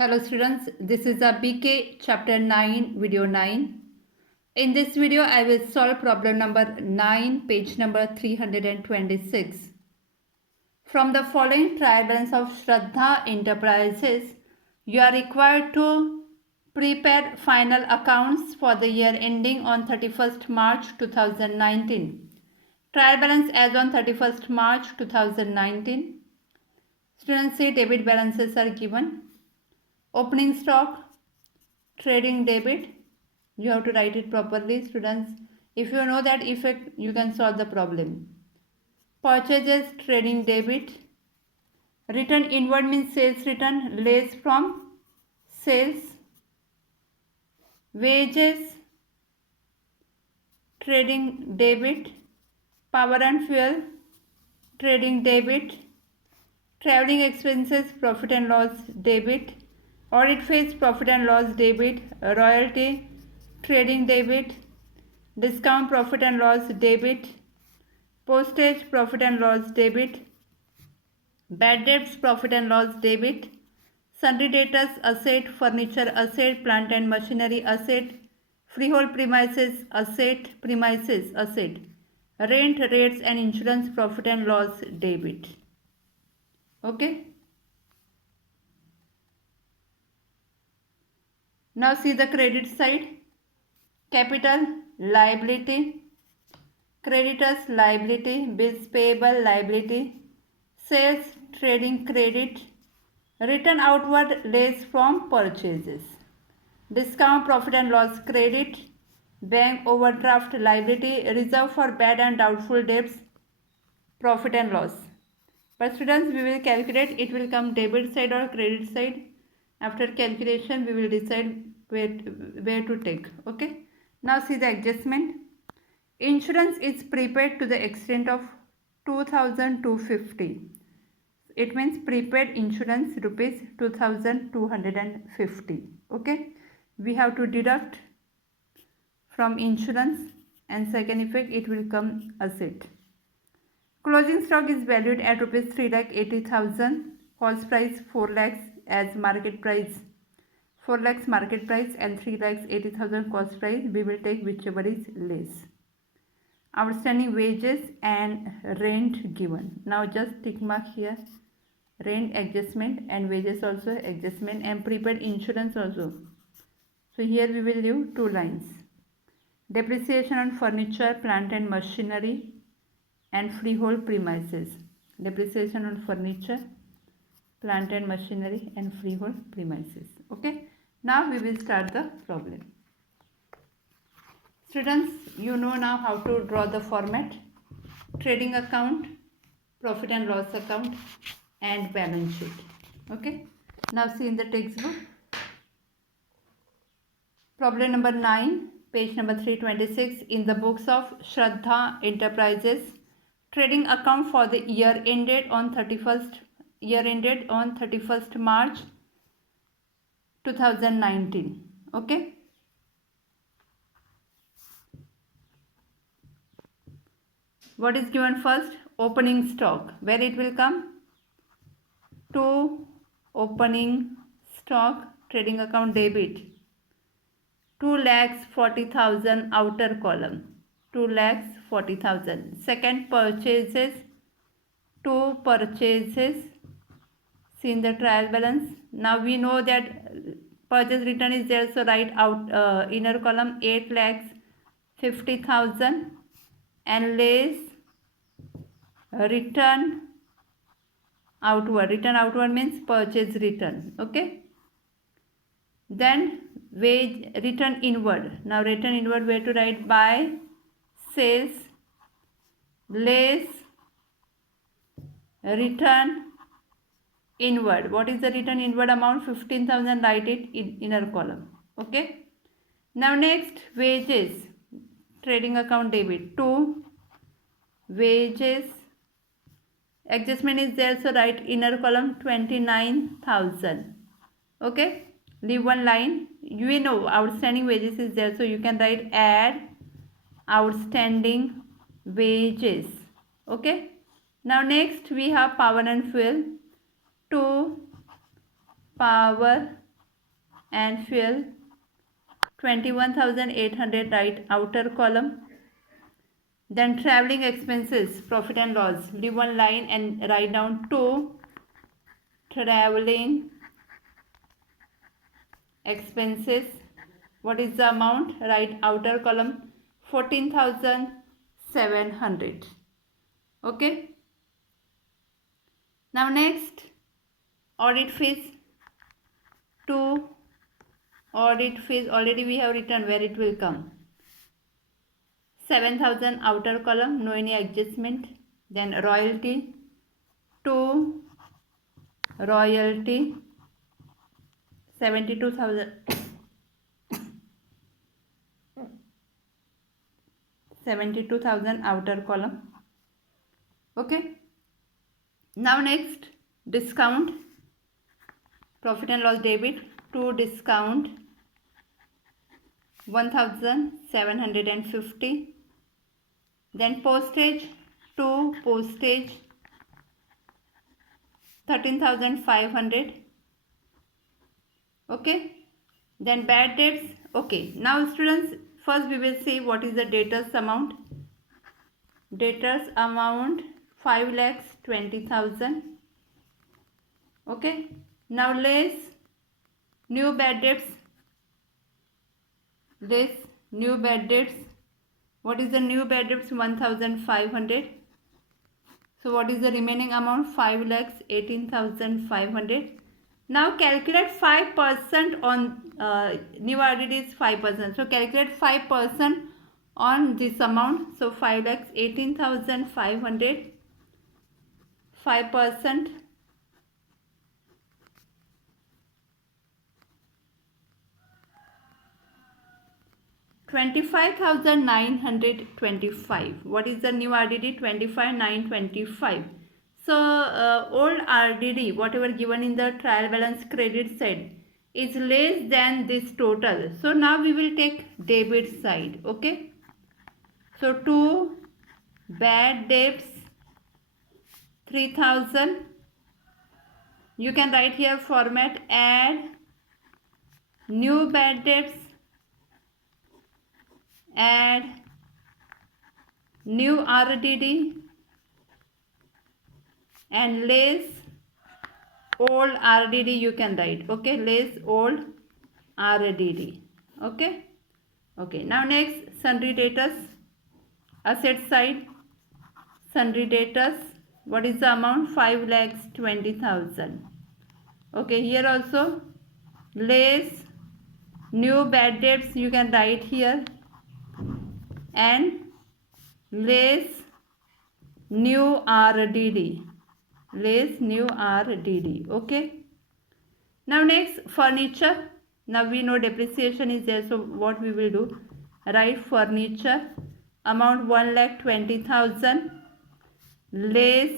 Hello students, this is a BK chapter 9 video 9. In this video I will solve problem number 9 page number 326. From the following trial balance of Shraddha Enterprises, you are required to prepare final accounts for the year ending on 31st March 2019. Trial balance as on 31st March 2019. Students say debit balances are given. Opening stock, trading debit, you have to write it properly students. If you know that effect, you can solve the problem. Purchases, trading debit. Return inward means sales return, less from sales. Wages, trading debit. Power and fuel, trading debit. Traveling expenses, profit and loss debit. Audit fees, profit and loss debit. Royalty, trading debit. Discount, profit and loss debit. Postage, profit and loss debit. Bad debts, profit and loss debit. Sundry debtors, asset, furniture asset, plant and machinery asset. Freehold premises asset, premises asset. Rent, rates and insurance, profit and loss debit. Okay. Now see the credit side. Capital, liability. Creditors, liability. Bills payable, liability. Sales, trading credit. Return outward, less from purchases. Discount, profit and loss credit. Bank overdraft liability. Reserve for bad and doubtful debts, profit and loss. But students, we will calculate, it will come debit side or credit side. After calculation, we will decide where to take. Okay. Now see the adjustment. Insurance is prepaid to the extent of 2,250. It means prepaid insurance rupees 2,250. Okay. We have to deduct from insurance, and second effect, it will come asset. Closing stock is valued at rupees 3,80,000. Cost price 4 lakhs as market price. 4 lakhs market price and 3,80,000 cost price. We will take whichever is less. Outstanding wages and rent given. Now just tick mark here. Rent adjustment and wages also adjustment and prepaid insurance also. So here we will leave 2 lines. Depreciation on furniture, plant and machinery and freehold premises. Depreciation on furniture, plant and machinery and freehold premises. Okay. Now we will start the problem. Students, you know now how to draw the format. Trading account, profit and loss account and balance sheet. Okay. Now see in the textbook. Problem number 9, page number 326 in the books of Shraddha Enterprises. Trading account for the year ended on 31st March 2019. Okay. What is given first? Opening stock. Where it will come? To opening stock, trading account debit. 2,40,000 outer column. 2,40,000. Second, purchases. 2 purchases. See in the trial balance. Now we know that purchase return is there, so write out inner column 8,50,000 and less return outward. Return outward means purchase return. Okay. Then wage return inward. Now return inward, where to write? By sales less return inward. What is the return inward amount? 15,000. Write it in inner column. Okay. Now next, wages. Trading account debit. 2 wages. Adjustment is there, so write inner column 29,000. Okay. Leave one line. You know outstanding wages is there, so you can write add outstanding wages. Okay. Now next we have power and fuel. 2 power and fuel 21,800, right outer column. Then traveling expenses, profit and loss, leave one line and write down 2 traveling expenses. What is the amount? Right outer column, 14,700. Okay. Now next, audit fees. 2 audit fees, already we have written where it will come. 7,000 outer column, no any adjustment. Then royalty, 2 royalty, 72,000 72,000 outer column. Okay. Now next, discount, profit and loss debit, 2 discount, 1,750. Then postage, 2 postage, 13,500. Okay. Then bad debts. Okay. Now students, first we will see what is the debtors amount. Debtors amount 5,20,000. Okay. Now less new bad debts. Less new bad debts. What is the new bad debts? 1,500. So what is the remaining amount? 5,18,500. Now calculate 5% on new RDD is 5%. So calculate 5% on this amount. So 5,18,500. 5%. 25,925. What is the new RDD? 25,925. So old RDD, whatever given in the trial balance credit side, is less than this total. So now we will take debit side. Okay. So 2 bad debts, 3,000. You can write here format, add new bad debts, add new RDD, and less old RDD you can write. Okay, less old RDD. Okay. Okay. Now next, sundry debtors, asset side, sundry debtors. What is the amount? 5,20,000. Okay, here also less new bad debts you can write here, and less new RDD, less new RDD. Okay. Now next, furniture. Now we know depreciation is there, so what we will do? Write furniture amount 1,20,000 less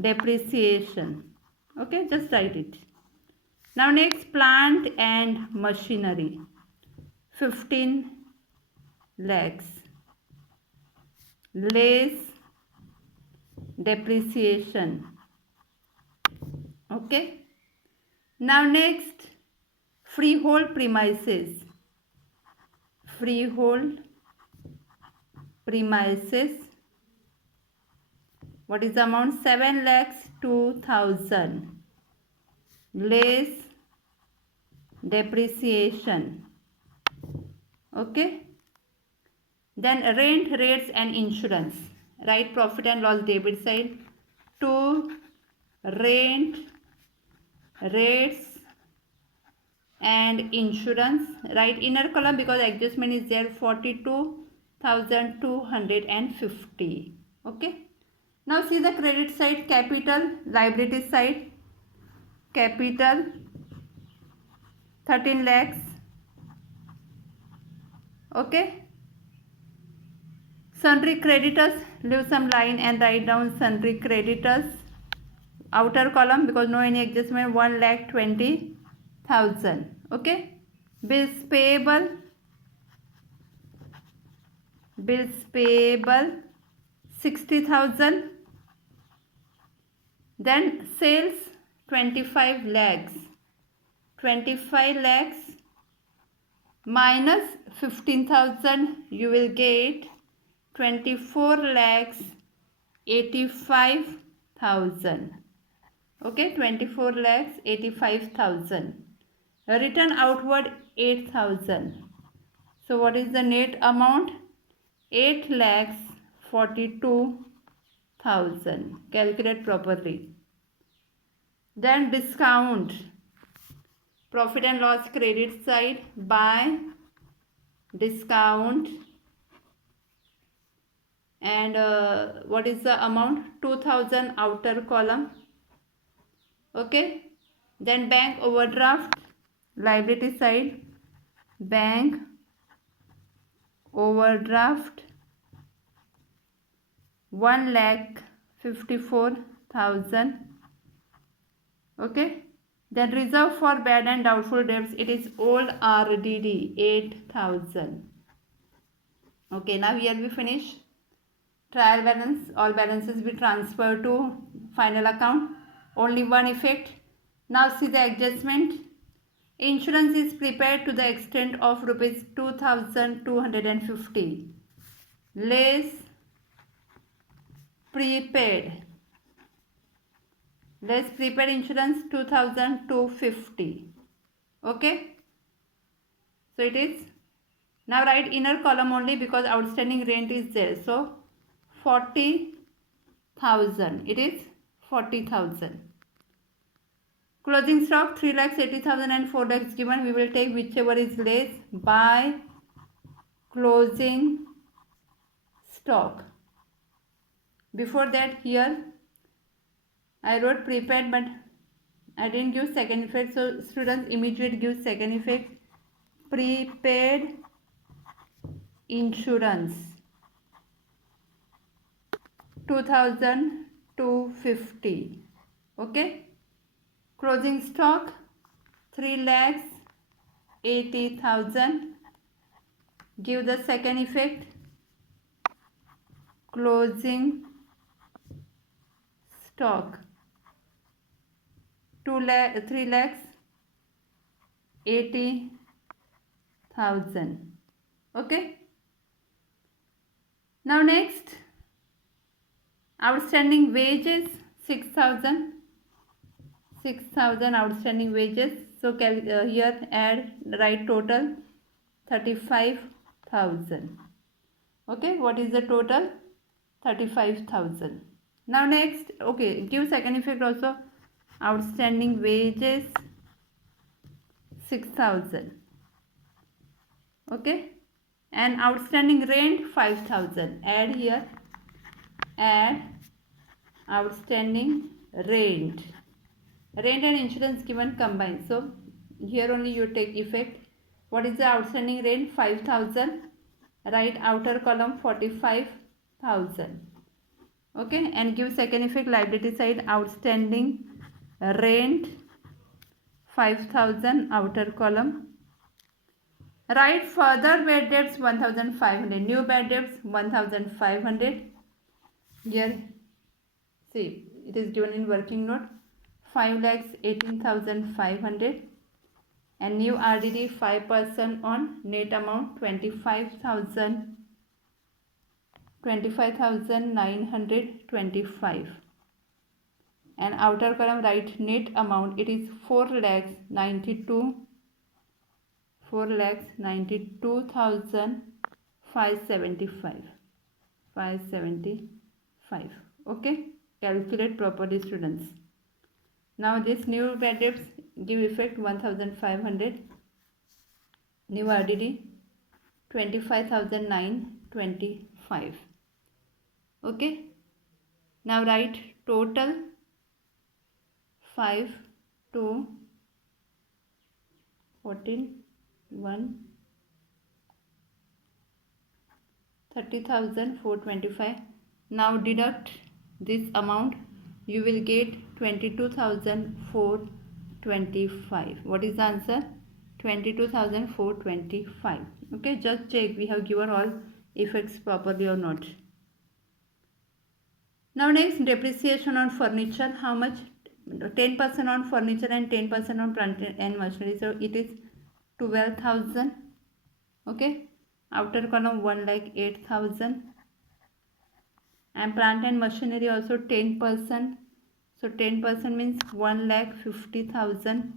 depreciation. Okay, just write it. Now next, plant and machinery, 15 lakhs less depreciation. Okay. Now next, freehold premises. Freehold premises. What is the amount? 7,02,000 less depreciation. Okay. Then rent, rates and insurance. Write profit and loss debit side. 2 rent, rates and insurance. Write inner column because adjustment is there, 42,250. Okay. Now see the credit side, capital, liability side. Capital 13 lakhs. Okay. Sundry creditors, leave some line and write down sundry creditors. Outer column because no any adjustment, 1,20,000. Okay. Bills payable. Bills payable 60,000. Then sales 25 lakhs. 25 lakhs minus 15,000, you will get 24 lakhs 85,000. Okay, 24 lakhs 85,000. Return outward 8,000. So what is the net amount? 8 lakhs 42,000. Calculate properly. Then discount. Profit and loss credit side by discount. And what is the amount? 2,000 outer column. Okay. Then bank overdraft. Liability side. Bank overdraft 1,54,000. Okay. Then reserve for bad and doubtful debts, it is old RDD 8,000. Okay, now here we finish. Trial balance, all balances be transferred to final account. Only one effect. Now see the adjustment. Insurance is prepared to the extent of rupees 2,250. Less prepaid. Less prepaid insurance 2,250. Okay. So it is. Now write inner column only because outstanding rent is there. So 40,000. It is 40,000. Closing stock 3,80,000 and 4 lakhs given. We will take whichever is less by closing stock. Before that here I wrote prepaid but I didn't give second effect. So students immediately give second effect. Prepaid insurance 2,250. Okay. Closing stock 3,80,000. Give the second effect. Closing stock 3,80,000. Okay. Now next, outstanding wages 6,000. 6,000 outstanding wages. So here add, write total 35,000. Okay, what is the total? 35,000. Now next, okay, give second effect also. Outstanding wages 6,000. Okay, and outstanding rent 5,000. Add here, add outstanding rent. Rent and insurance given combined. So here only you take effect. What is the outstanding rent? 5,000. Write outer column 45,000. Okay, and give second effect liability side outstanding rent 5,000 outer column. Write further bad debts 1,500. New bad debts 1,500. Here see it is given in working note. 5,18,500 and new RDD 5% on net amount 25,925 and outer column write net amount, it is 4,92,575. Okay, calculate properly students. Now this new bad debts give effect 1,500. New RDD 25,925. Okay. Now write total 5 to 14 1 30,425. Now deduct this amount. You will get 22,425. What is the answer? 22,425. Okay, just check we have given all effects properly or not. Now next, depreciation on furniture. How much 10% on furniture and 10% on plant and machinery, so it is 12,000. Okay, outer column 1,08,000, and plant and machinery also 10%, so 10% means 1,50,000,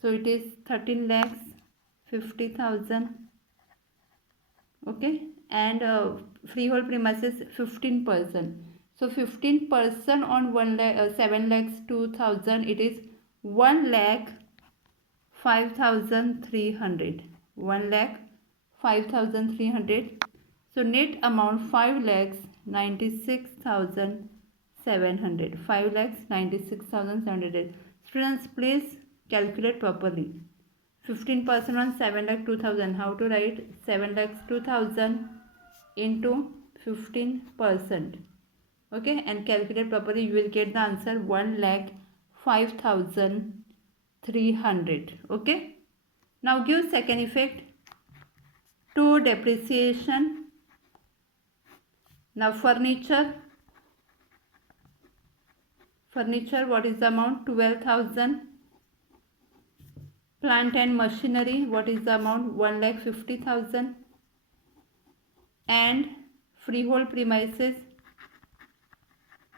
so it is 13,50,000. Okay, and freehold premises 15%, so 15% on 7,02,000, it is 1,05,300, 1,05,300. So net amount 5,96,700, 5,96,700. Students, please calculate properly. 15% on 7,02,000. How to write? 7,02,000 into 15%. Okay, and calculate properly. You will get the answer 1,05,300. Okay. Now give second effect to depreciation. Now furniture, what is the amount? 12,000. Plant and machinery, what is the amount? 1,50,000. And freehold premises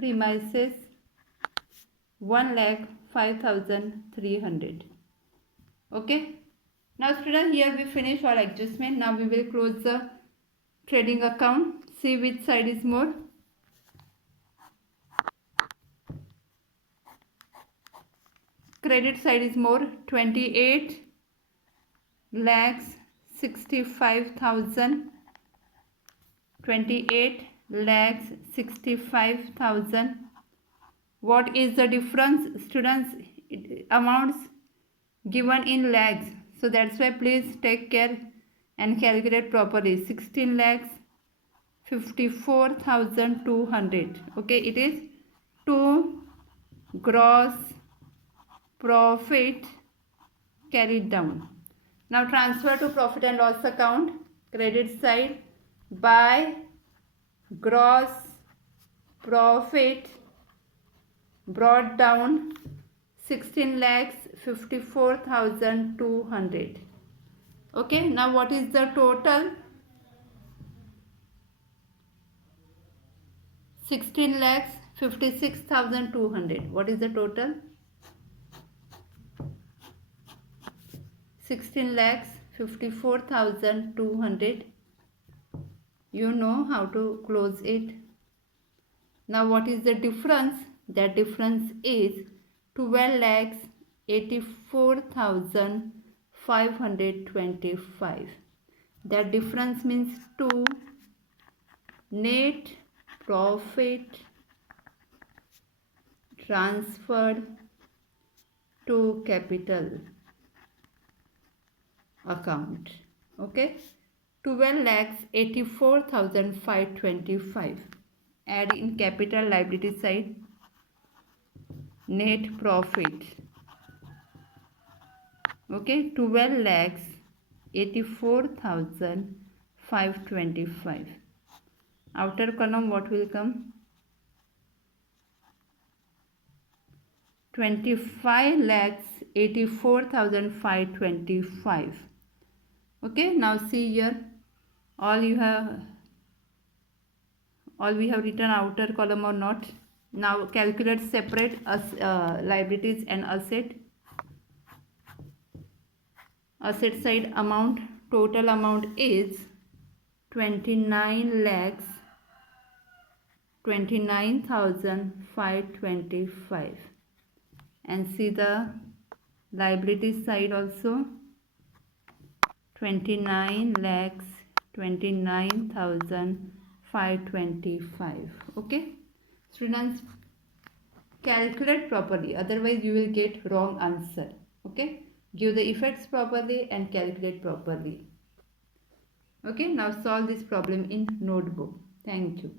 1,05,300. Okay. Now students, here we finish all adjustment. Now we will close the trading account. See which side is more. Credit side is more. 28,65,000. 28,65,000. What is the difference, students? Amounts given in lakhs, so that's why please take care and calculate properly. 16,54,200. Okay, it is to gross profit carried down. Now transfer to profit and loss account. Credit side, by gross profit brought down 16,54,200. Okay, now what is the total? 16,56,200. What is the total? 16,54,200. You know how to close it. Now what is the difference? That difference is 12,84,525. That difference means 2 net profit transferred to capital account. Okay, 12,84,525. Add in capital liability side, net profit. Okay, 12,84,525. Outer column what will come? 25,84,525. Okay, now see here, all we have written outer column or not. Now calculate separate liabilities and asset. Asset side amount, total amount is 29,525. And see the liability side also, 29,29,525. Okay, students, calculate properly, otherwise you will get wrong answer. Okay, give the effects properly and calculate properly. Okay, now solve this problem in notebook. Thank you.